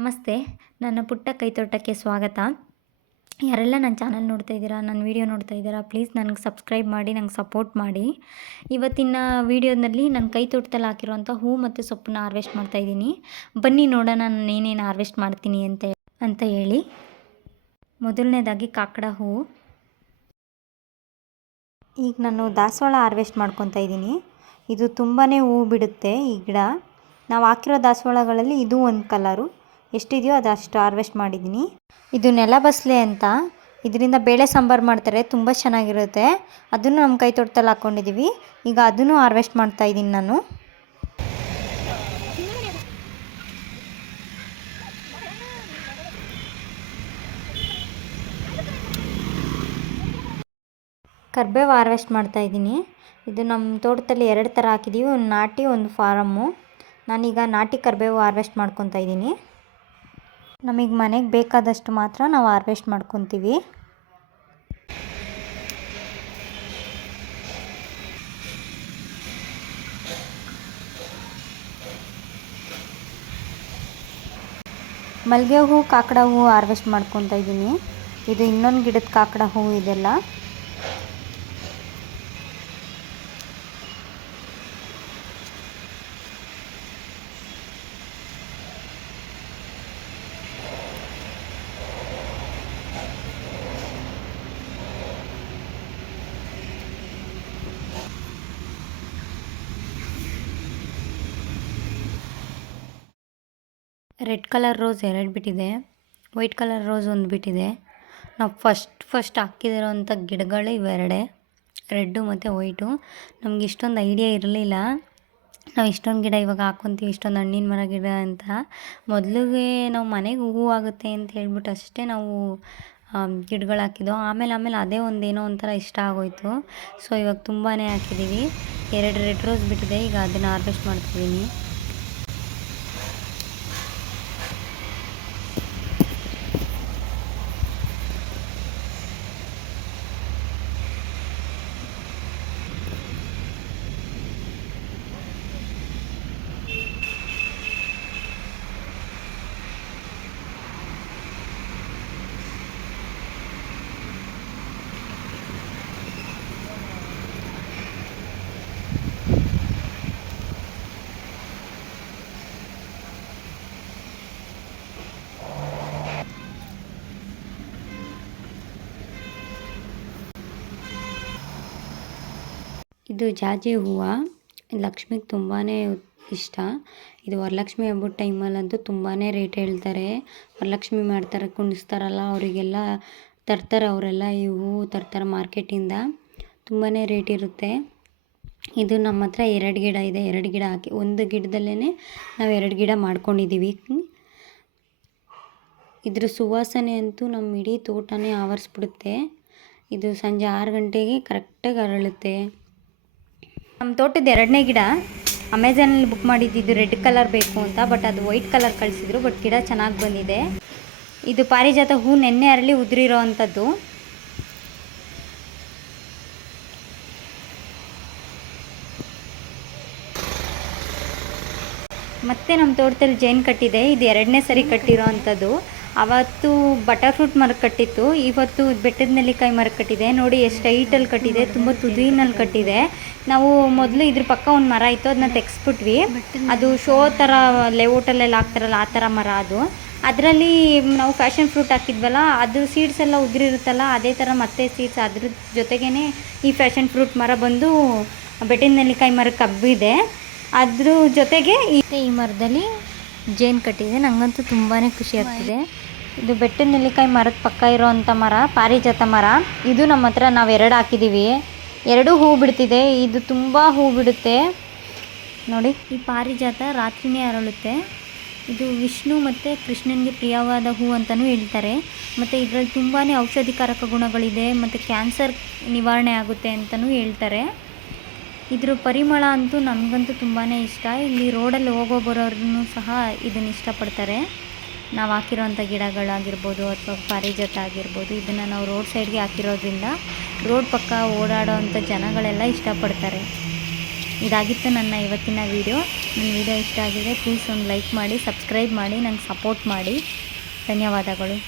ನಮಸ್ತೆ, ನನ್ನ ಪುಟ್ಟ ಕೈತೋಟಕ್ಕೆ ಸ್ವಾಗತ. ಯಾರೆಲ್ಲ ನನ್ನ ಚಾನಲ್ ನೋಡ್ತಾ ಇದ್ದೀರಾ, ನನ್ನ ವೀಡಿಯೋ ನೋಡ್ತಾ ಇದ್ದೀರಾ, ಪ್ಲೀಸ್ ನನಗೆ ಸಬ್ಸ್ಕ್ರೈಬ್ ಮಾಡಿ, ನಂಗೆ ಸಪೋರ್ಟ್ ಮಾಡಿ. ಇವತ್ತಿನ ವೀಡಿಯೋದಲ್ಲಿ ನನ್ನ ಕೈತೋಟದಲ್ಲಿ ಹಾಕಿರುವಂಥ ಹೂ ಮತ್ತು ಸೊಪ್ಪನ್ನ ಹಾರ್ವೆಸ್ಟ್ ಮಾಡ್ತಾಯಿದ್ದೀನಿ. ಬನ್ನಿ ನೋಡೋಣ ನಾನು ಏನೇನು ಹಾರ್ವೆಸ್ಟ್ ಮಾಡ್ತೀನಿ ಅಂತ ಹೇಳಿ. ಮೊದಲನೇದಾಗಿ ಕಾಕಡ ಹೂವು. ಈಗ ನಾನು ದಾಸವಾಳ ಹಾರ್ವೆಸ್ಟ್ ಮಾಡ್ಕೊತಾ ಇದ್ದೀನಿ. ಇದು ತುಂಬಾ ಹೂವು ಬಿಡುತ್ತೆ ಈ ಗಿಡ. ನಾವು ಹಾಕಿರೋ ದಾಸವಾಳಗಳಲ್ಲಿ ಇದು ಒಂದು ಕಲರು. ಎಷ್ಟಿದೆಯೋ ಅದಷ್ಟು ಹಾರ್ವೆಸ್ಟ್ ಮಾಡಿದ್ದೀನಿ. ಇದು ನೆಲಬಸಳೆ ಅಂತ, ಇದರಿಂದ ಬೇಳೆ ಸಾಂಬಾರು ಮಾಡ್ತಾರೆ, ತುಂಬ ಚೆನ್ನಾಗಿರುತ್ತೆ. ಅದನ್ನು ನಮ್ಮ ಕೈ ತೋಟದಲ್ಲಿ ಹಾಕ್ಕೊಂಡಿದ್ದೀವಿ. ಈಗ ಅದನ್ನು ಹಾರ್ವೆಸ್ಟ್ ಮಾಡ್ತಾಯಿದ್ದೀನಿ ನಾನು. ಕರ್ಬೇವು ಹಾರ್ವೆಸ್ಟ್ ಮಾಡ್ತಾಯಿದ್ದೀನಿ. ಇದು ನಮ್ಮ ತೋಟದಲ್ಲಿ 2 ಥರ ಹಾಕಿದ್ದೀವಿ, ಒಂದು ನಾಟಿ ಒಂದು ಫಾರಮ್ಮು. ನಾನೀಗ ನಾಟಿ ಕರ್ಬೇವು ಹಾರ್ವೆಸ್ಟ್ ಮಾಡ್ಕೊತಾ ಇದ್ದೀನಿ. ನಮಗೆ ಮನೆಗೆ ಬೇಕಾದಷ್ಟು ಮಾತ್ರ ನಾವು ಹಾರ್ವೆಸ್ಟ್ ಮಾಡ್ಕೊತೀವಿ. ಮಲ್ಲಿಗೆ ಹೂವು, ಕಾಕಡ ಹೂವು ಹಾರ್ವೆಸ್ಟ್ ಮಾಡ್ಕೊತಾ ಇದ್ದೀನಿ. ಇದು ಇನ್ನೊಂದು ಗಿಡದ ಕಾಕಡ ಹೂವು ಇದೆಲ್ಲ. ರೆಡ್ ಕಲರ್ ರೋಸ್ 2 ಬಿಟ್ಟಿದೆ, ವೈಟ್ ಕಲರ್ ರೋಸ್ 1 ಬಿಟ್ಟಿದೆ. ನಾವು ಫಸ್ಟ್ ಹಾಕಿದಿರೋಂಥ ಗಿಡಗಳೇ ಇವೆರಡೇ, ರೆಡ್ಡು ಮತ್ತು ವೈಟು. ನಮ್ಗೆ ಇಷ್ಟೊಂದು ಐಡಿಯಾ ಇರಲಿಲ್ಲ ನಾವು ಇಷ್ಟೊಂದು ಗಿಡ ಇವಾಗ ಹಾಕ್ಕೊತೀವಿ, ಇಷ್ಟೊಂದು ಹಣ್ಣಿನ ಮರ ಗಿಡ ಅಂತ. ಮೊದಲಿಗೆ ನಾವು ಮನೆಗೆ ಹೂವು ಆಗುತ್ತೆ ಅಂತ ಹೇಳ್ಬಿಟ್ಟು ಅಷ್ಟೇ ನಾವು ಗಿಡಗಳು ಹಾಕಿದ್ದೋ. ಆಮೇಲೆ ಅದೇ ಒಂದೇನೋ ಒಂಥರ ಇಷ್ಟ ಆಗೋಯಿತು. ಸೊ ಇವಾಗ ತುಂಬಾ ಹಾಕಿದ್ದೀವಿ. 2 ರೆಡ್ ರೋಸ್ ಬಿಟ್ಟಿದೆ, ಈಗ ಅದನ್ನು ಹಾರ್ವೆಸ್ಟ್ ಮಾಡ್ತಿದ್ದೀನಿ. ಇದು ಜಾಜಿ ಹೂವು, ಲಕ್ಷ್ಮಿಗೆ ತುಂಬಾ ಇಷ್ಟ. ಇದು ವರಲಕ್ಷ್ಮಿ ಹಬ್ಬದ ಟೈಮಲ್ಲಂತೂ ತುಂಬಾ ರೇಟ್ ಹೇಳ್ತಾರೆ. ವರಲಕ್ಷ್ಮಿ ಮಾಡ್ತಾರೆ, ಕುಣಿಸ್ತಾರಲ್ಲ, ಅವರಿಗೆಲ್ಲ ತರ್ತಾರೆ, ಅವರೆಲ್ಲ ಈ ಹೂವು ತರ್ತಾರೆ ಮಾರ್ಕೆಟಿಂದ. ತುಂಬಾ ರೇಟ್ ಇರುತ್ತೆ. ಇದು ನಮ್ಮ ಹತ್ರ 2 ಗಿಡ ಇದೆ. 2 ಗಿಡ ಹಾಕಿ, ಒಂದು ಗಿಡದಲ್ಲೇ ನಾವು 2 ಗಿಡ ಮಾಡ್ಕೊಂಡಿದ್ದೀವಿ. ಇದ್ರ ಸುವಾಸನೆ ಅಂತೂ ನಮ್ಮ ಇಡೀ ತೋಟನೇ ಆವರಿಸ್ಬಿಡುತ್ತೆ. ಇದು ಸಂಜೆ 6 ಗಂಟೆಗೆ ಕರೆಕ್ಟಾಗಿ ಅರಳುತ್ತೆ. ನಮ್ಮ ತೋಟದ 2ನೇ ಗಿಡ ಅಮೆಝಾನಲ್ಲಿ ಬುಕ್ ಮಾಡಿದ್ದು ರೆಡ್ ಕಲರ್ ಬೇಕು ಅಂತ, ಬಟ್ ಅದು ವೈಟ್ ಕಲರ್ ಕಳಿಸಿದ್ರು. ಬಟ್ ಗಿಡ ಚೆನ್ನಾಗಿ ಬಂದಿದೆ. ಇದು ಪಾರಿಜಾತ ಹೂ ನೆನ್ನೆ ಅರಳಿ ಉದುರಿರೋ ಅಂಥದ್ದು. ಮತ್ತು ನಮ್ಮ ತೋಟದಲ್ಲಿ ಜೇನು ಕಟ್ಟಿದೆ. ಇದು 2ನೇ ಸರಿ ಕಟ್ಟಿರೋ ಅಂಥದ್ದು. ಅವತ್ತು ಬಟರ್ ಫ್ರೂಟ್ ಮರಕ್ಕೆ ಕಟ್ಟಿತ್ತು, ಇವತ್ತು ಬೆಟ್ಟದ ನೆಲ್ಲಿಕಾಯಿ ಮರಕ್ಕೆ ಕಟ್ಟಿದೆ. ನೋಡಿ ಎಷ್ಟು ಹೈಟಲ್ಲಿ ಕಟ್ಟಿದೆ, ತುಂಬ ತುದಿನಲ್ಲಿ ಕಟ್ಟಿದೆ. ನಾವು ಮೊದಲು ಇದ್ರ ಪಕ್ಕ ಒಂದು ಮರ ಇತ್ತು, ಅದನ್ನ ತೆಗೆಸ್ಬಿಟ್ವಿ. ಅದು ಶೋ ಥರ ಲೇಔಟಲ್ಲೆಲ್ಲ ಹಾಕ್ತಾರಲ್ಲ ಆ ಥರ ಮರ ಅದು. ಅದರಲ್ಲಿ ನಾವು ಫ್ಯಾಷನ್ ಫ್ರೂಟ್ ಹಾಕಿದ್ವಲ್ಲ, ಅದು ಸೀಡ್ಸ್ ಎಲ್ಲ ಉದುರಿರುತ್ತಲ್ಲ, ಅದೇ ಥರ ಮತ್ತೆ ಸೀಡ್ಸ್ ಅದ್ರ ಜೊತೆಗೇ ಈ ಫ್ಯಾಷನ್ ಫ್ರೂಟ್ ಮರ ಬಂದು ಬೆಟ್ಟದ ನೆಲ್ಲಿಕಾಯಿ ಮರಕ್ಕೆ ಹಬ್ಬಿದೆ. ಅದ್ರ ಜೊತೆಗೆ ಈ ಮರದಲ್ಲಿ ಜೇನು ಕಟ್ಟಿದೆ. ನನಗಂತೂ ತುಂಬಾ ಖುಷಿ ಆಗ್ತಿದೆ. ಇದು ಬೆಟ್ಟದ ನೆಲ್ಲಿಕಾಯಿ ಮರದ ಪಕ್ಕ ಇರೋವಂಥ ಮರ ಪಾರಿಜಾತ ಮರ. ಇದು ನಮ್ಮ ಹತ್ರ ನಾವು 2 ಹಾಕಿದ್ದೀವಿ. 2 ಹೂ ಬಿಡ್ತಿದೆ. ಇದು ತುಂಬ ಹೂ ಬಿಡುತ್ತೆ ನೋಡಿ. ಈ ಪಾರಿಜಾತ ರಾತ್ರಿನೇ ಅರಳುತ್ತೆ. ಇದು ವಿಷ್ಣು ಮತ್ತು ಕೃಷ್ಣನಿಗೆ ಪ್ರಿಯವಾದ ಹೂ ಅಂತಲೂ ಹೇಳ್ತಾರೆ. ಮತ್ತು ಇದರಲ್ಲಿ ತುಂಬಾ ಔಷಧಿಕಾರಕ ಗುಣಗಳಿದೆ, ಮತ್ತು ಕ್ಯಾನ್ಸರ್ ನಿವಾರಣೆ ಆಗುತ್ತೆ ಅಂತಲೂ ಹೇಳ್ತಾರೆ. ಇದ್ರ ಪರಿಮಳ ಅಂತೂ ನಮಗಂತೂ ತುಂಬಾ ಇಷ್ಟ. ಇಲ್ಲಿ ರೋಡಲ್ಲಿ ಹೋಗೋ ಬರೋರ್ನೂ ಸಹ ಇದನ್ನು ಇಷ್ಟಪಡ್ತಾರೆ. ನಾವು ಹಾಕಿರೋಂಥ ಗಿಡಗಳಾಗಿರ್ಬೋದು ಅಥವಾ ಪಾರಿಜಾತ ಆಗಿರ್ಬೋದು, ಇದನ್ನು ನಾವು ರೋಡ್ ಸೈಡ್ಗೆ ಹಾಕಿರೋದ್ರಿಂದ ರೋಡ್ ಪಕ್ಕ ಓಡಾಡೋ ಅಂಥ ಜನಗಳೆಲ್ಲ ಇಷ್ಟಪಡ್ತಾರೆ. ಇದಾಗಿತ್ತು ನನ್ನ ಇವತ್ತಿನ ವೀಡಿಯೋ. ನನ್ನ ವೀಡಿಯೋ ಇಷ್ಟ ಆಗಿದೆ ಪ್ಲೀಸ್ ಒಂದು ಲೈಕ್ ಮಾಡಿ, ಸಬ್ಸ್ಕ್ರೈಬ್ ಮಾಡಿ, ನಂಗೆ ಸಪೋರ್ಟ್ ಮಾಡಿ. ಧನ್ಯವಾದಗಳು.